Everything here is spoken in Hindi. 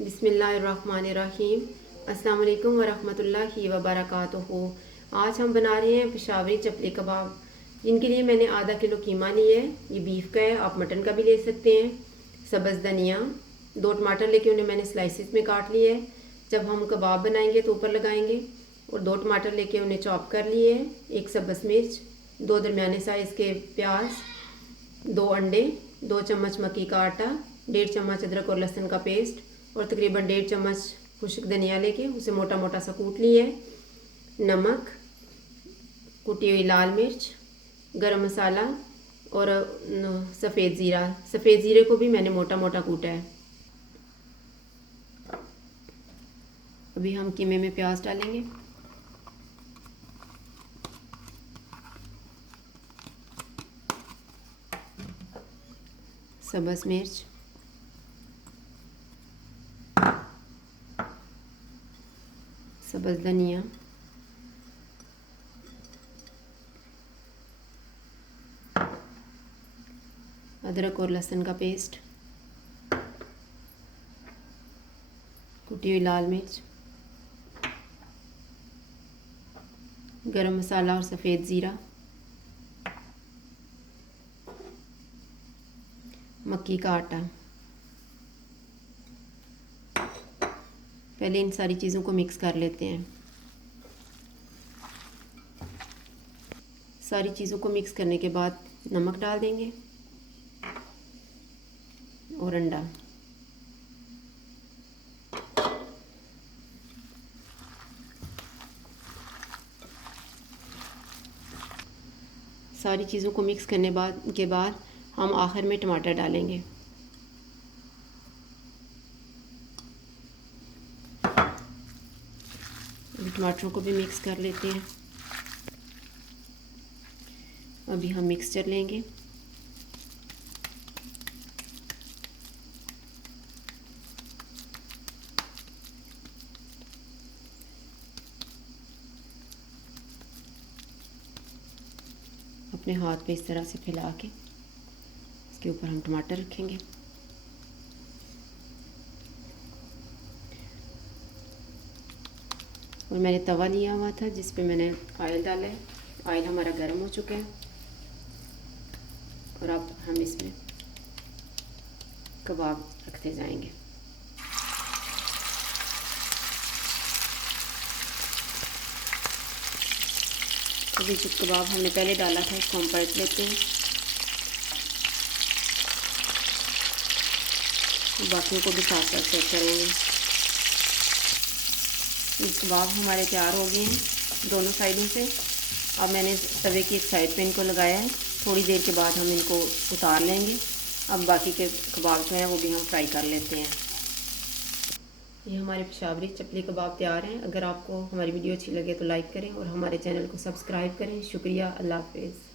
बिस्मिल्लाहिर्रहमानिर्रहीम। अस्सलाम वालेकुम वरहमतुल्लाहि वबरकातुहू। आज हम बना रहे हैं पेशावरी चपली कबाब, जिनके लिए मैंने आधा किलो कीमा लिया है। ये बीफ का है, आप मटन का भी ले सकते हैं। सब्ज़ धनिया, 2 टमाटर लेके उन्हें मैंने स्लाइसिस में काट लिया है। जब हम कबाब बनाएंगे तो ऊपर लगाएंगे। और 2 टमाटर लेके उन्हें चॉप कर लिए है। 1 सब्ज़ मिर्च, 2 दरमियाने साइज़ के प्याज, 2 अंडे, 2 चम्मच मक्की का आटा, 1.5 चम्मच अदरक और लहसुन का पेस्ट और तकरीबन 1.5 चम्मच खुश्क धनिया लेके उसे मोटा मोटा सा कूट लिया है। नमक, कुटी हुई लाल मिर्च, गरम मसाला और सफ़ेद ज़ीरा। सफ़ेद ज़ीरे को भी मैंने मोटा मोटा कूटा है। अभी हम कीमे में प्याज डालेंगे। सब्ज़ मिर्च, सब्ज़ धनिया, अदरक और लहसुन का पेस्ट, कुटी हुई लाल मिर्च, गरम मसाला और सफ़ेद ज़ीरा, मक्की का आटा। पहले इन सारी चीज़ों को मिक्स कर लेते हैं। सारी चीज़ों को मिक्स करने के बाद नमक डाल देंगे और अंडा। सारी चीज़ों को मिक्स करने के बाद हम आखिर में टमाटर डालेंगे। टमाटरों को भी मिक्स कर लेते हैं। अभी हम मिक्सचर लेंगे। अपने हाथ पे इस तरह से फैला के इसके ऊपर हम टमाटर रखेंगे। और मैंने तवा लिया हुआ था जिस पे मैंने ऑयल डाला है। ऑयल हमारा गर्म हो चुका है और अब हम इसमें कबाब रखते जाएंगे। अभी जो कबाब हमने पहले डाला था इसको हम पलट लेते हैं। बाकियों को भी साथ साथ चेक करेंगे। ये कबाब हमारे तैयार हो गए हैं दोनों साइडों से। अब मैंने तवे की एक साइड पे इनको लगाया है। थोड़ी देर के बाद हम इनको उतार लेंगे। अब बाकी के कबाब जो हैं वो भी हम फ्राई कर लेते हैं। ये हमारे पेशावरी चपली कबाब तैयार हैं। अगर आपको हमारी वीडियो अच्छी लगे तो लाइक करें और हमारे चैनल को सब्सक्राइब करें। शुक्रिया। अल्लाह हाफ़िज़।